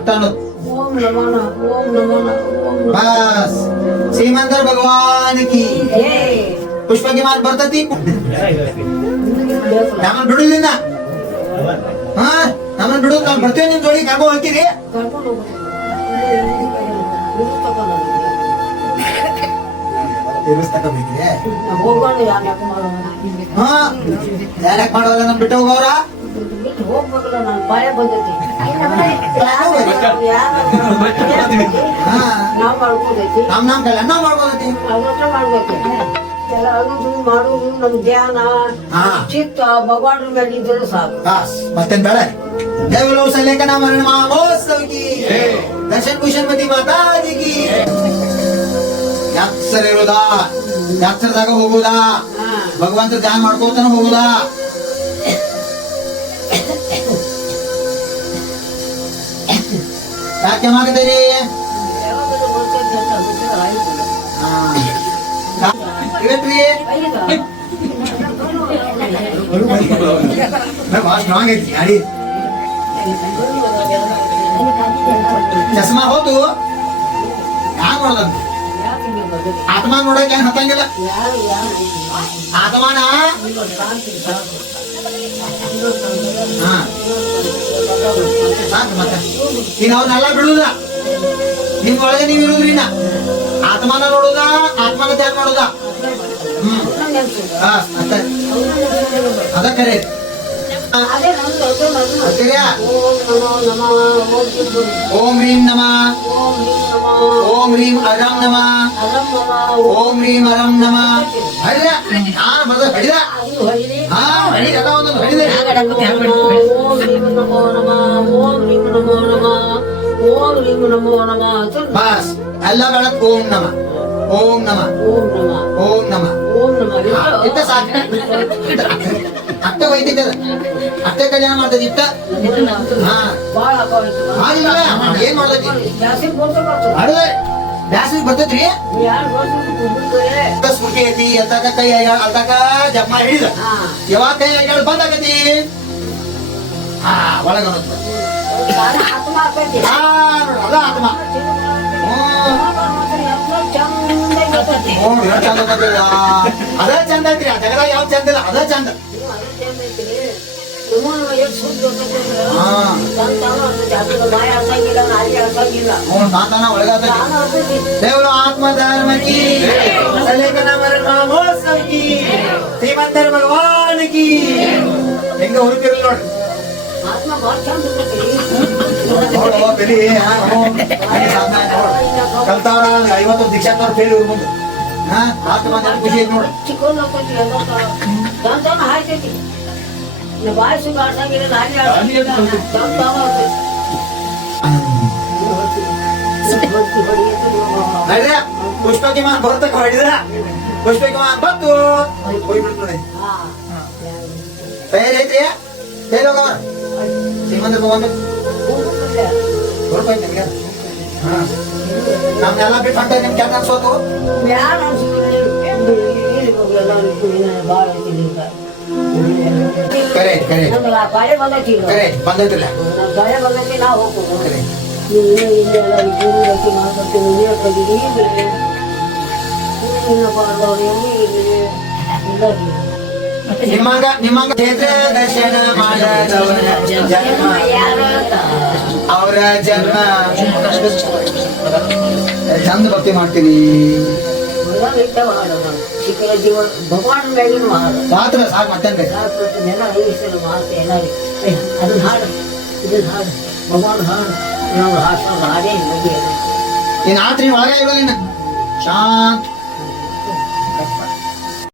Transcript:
ओम नमो नमः ओम नमो नमः ओम नमो बस श्रीमंतर भगवान की जय पुष्प की मात बರ್ತತಿ ನಮ್ಮನ್ನ ಬಿಡುದಿಲ್ಲ ಹಾ ನಮ್ಮನ್ನ ಬಿಡುದು ನಾವು ಬರ್ತೇವೆ ನಿಮ್ ಜೋಡಿ ಕರ್ಕೊಂಡು ಹೋಗ್ತೀರಿ ಕರ್ಕೊಂಡು ತಿರ್ಸ್ತಕಬೇಕ್ರಿ ಹೋಗೋಣ ಯಾಕೆ ಮಾಡೋಣ ಹಾ ಯಾರಕ್ಕೆ ಮಾಡೋಲ್ಲ ನಮ್ ಬಿಟ್ಟು ಹೋಗೋರ ಬಿಟ್ಟು ಹೋಗ್ಬೇಕಲ್ಲ ನಾನು ಭಯ ಬಂದೈತಿ ಹಾ ನಾವು ಮಾಡ್ಕೋದೈತಿ ನಮ್ ಕೈಲ ನಾವ್ ಮಾಡ್ಬೋದೈತಿ ಅದನ್ನ ಮಾಡ್ಬೇಕು ಎಲ್ಲ ಅಡುದು ಮಾಡುದು ನಮ್ ಧ್ಯಾನ ಹಾ. ಚಿತ್ತ ಭಗವಾನ್ ಮೇಲೆ ಇದ್ರೆ ಸಾಕು बस मस्तन बेड़ा देवलोक से लेकर नाम महोत्सव की दर्शन भूषण मती माता जी की ಯಾತ್ಸರ ಇರೋದಾ ಯಾತ್ಸರದಾಗ ಹೋಗುದಾ ಭಗವಂತ ಧ್ಯಾನ ಮಾಡ್ಕೋತಾನ ಹೋಗುದಾ ಯಾಕೆ ಮಾಡಿದಿರಿ ಯಾವಾಗಲೂ ಬರ್ತೈತಿ ಅಂತ ಹುಡುಗ ಆಯ್ತು ಇವತ್ರಿ ಭಾಳ ಸ್ಟ್ರಾಂಗ್ ಐತಿ ಗಾಡಿ ಚಸ್ಮಾ ಹೋದು ಯಾಕೆ ಮಾಡೋದಂತ ಆತ್ಮ ನೋಡಕ್ ಏನ್ ಹತ್ತಂಗಿಲ್ಲ ಆತ್ಮನ ಹಾ ಸಾಕು ಮತ್ತೆ ಈಗ ಅವ್ರನ್ನೆಲ್ಲ ಬಿಡುದ ನಿಮ್ ಒಳಗೆ ನೀವ್ ಇರುದ್ರಿ ನಾ ಆತ್ಮನ ನೋಡುದ ಆತ್ಮನ ಧ್ಯಾನ ಮಾಡೋದ ಹಾ ಅದ ಅದ ಕರೆ ಓಂ ಹ್ರೀಂ ನಮಃ ಓಂ ಹ್ರೀಂ ಅರಂ ನಮಃ ಓಂ ಹ್ರೀಂ ಅರಂ ನಮಃ ಹರಿದ ನಾನು ಬದ ಹರಿದ ಹಾ ಹರಿದ ಎಲ್ಲ ಒಂದೊಂದು ಹರಿದ ಬಸ್ ಎಲ್ಲ ಬೆಳಕ್ ಓಂ ನಮಃ ಓಂ ನಮಃ ಓಂ ನಮಃ ಇಟ್ಟ ಸಾಕು ಅಟ್ಟ ವೈದ್ಯ ಅಟ್ಟ ಕಲ್ಯಾಣ ಮಾಡ್ತದ ಇಟ್ಟ ಹಾ ಆಗಿಲ್ಲ ಏನ್ ಮಾಡ್ತೈತಿ ಅಡದ ಬ್ಯಾಸಿಗೆ ಬರ್ತೈತ್ರಿ ಸ್ಮೃತಿ ಐತಿ ಎಲ್ತಾಕ ಕೈ ಅಲ್ತಾಕ ಜಮ್ಮ ಹಿಡಿದ ಯಾವಾಗ ಕೈ ಐಗಳು ಬಂದ್ ಆಗತಿ ಹಾ ಒಳಗ ಹಾ ನೋಡ ಅದ ಆತ್ಮ ಅದ ಚಂದ ಐತ್ರಿ ಆ ಜಗದಾಗ ಯಾವ ಚಂದ ಇಲ್ಲ ಅದ ಚಂದ ತಾತನ ಒಳಗಾದ ದೇವರು ಆತ್ಮ ಧರ್ಮ ಕಿ ಮಹೋತ್ಸವ ಕಿ ಶ್ರೀಮಂತರ ಭಗವಾನ್ ಕಿ ಹೆಂಗ ಹುಡುಕಿರಲ್ಲ ನೋಡಿ ನೋಡು ಬೆಳಿ ಕಲ್ತಾವ್ರ 50 ದೀಕ್ಷಾತ್ಮರ ಫೇಲ್ ಇವ್ರ ಮುಂದೆ ಹಾ ಆತ್ಮ ಧರ್ಮ ಖುಷಿ ಐತಿ ನೋಡಿ ನೋಡ್ರಿ ಪುಷ್ಪಕ್ಕೆ ಮಾನ್ ಬರ್ತಕ್ಕ ಹೊಡಿದ್ರ ಪುಷ್ಪಕ್ಕೆ ಮಾನ್ ಬಂತು ಹೋಗ್ಬಿಡ್ತು ನೋಡಿ ತಯಾರಿ ಐತ್ರಿ ಹೇಳಿ ಹೋಗವ ಶ್ರೀಮಂತ ಭಗವಂತ ಹೊರಟೋಯ್ತು ನಿಮ್ಗೆ ಹಾ ನಮ್ನೆಲ್ಲ ಬಿಟ್ಟು ಹೊಂಟ ನಿಮ್ ಕೆಟ್ಟ ಅನ್ಸೋತು ಕರೆ ಕರೆ ಕರೆ ಬಂದೈತಿಲ್ಲ ಕರೆ ನಿಮ್ಮಂಗ ಕ್ಷೇತ್ರ ದರ್ಶನ ಮಾಡದವರ ಜನ್ಮ ಅವರ ಜನ್ಮ ಚಂದ ಭಕ್ತಿ ಮಾಡ್ತೀವಿ ಭಗವಾನ್ ಮೇಲಿನ ಸಾತ್ರ ಸಾಕು ಮತ್ತೆ ಅದನ್ನ ಹಾಡು ಇದನ್ನ ಹಾಡು ಭಗವಾನ್ ಹಾಡು ನಾವು ಹಾಡೇ ನೀನ್ ಆತ್ರಿ ಒಳಗೆ ಇರೋದಿನ್ನ ಶಾಂತ